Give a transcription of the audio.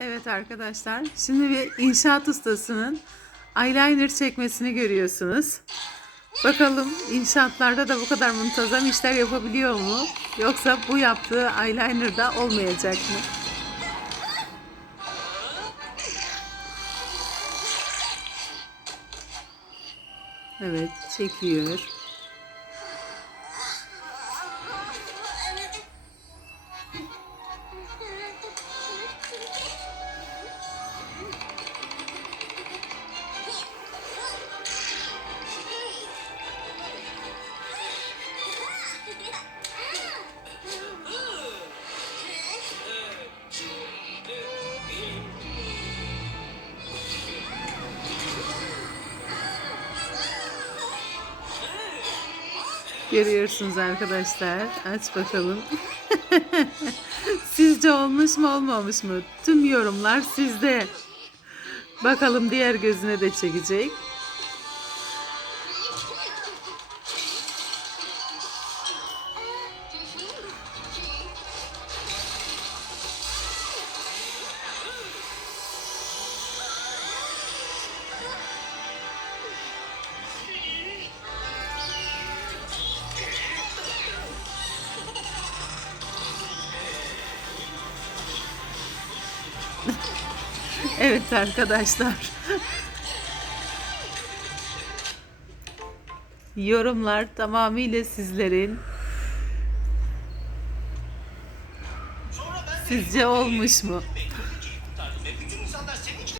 Evet arkadaşlar, şimdi bir inşaat ustasının eyeliner çekmesini görüyorsunuz. Bakalım inşaatlarda da bu kadar muntazam işler yapabiliyor mu? Yoksa bu yaptığı eyeliner da olmayacak mı? Evet, çekiyor. Görüyorsunuz arkadaşlar. Aç bakalım. Sizce olmuş mu olmamış mı? Tüm yorumlar sizde. Bakalım diğer gözüne de çekecek. Evet arkadaşlar. Yorumlar tamamıyla sizlerin. Sizce olmuş mu?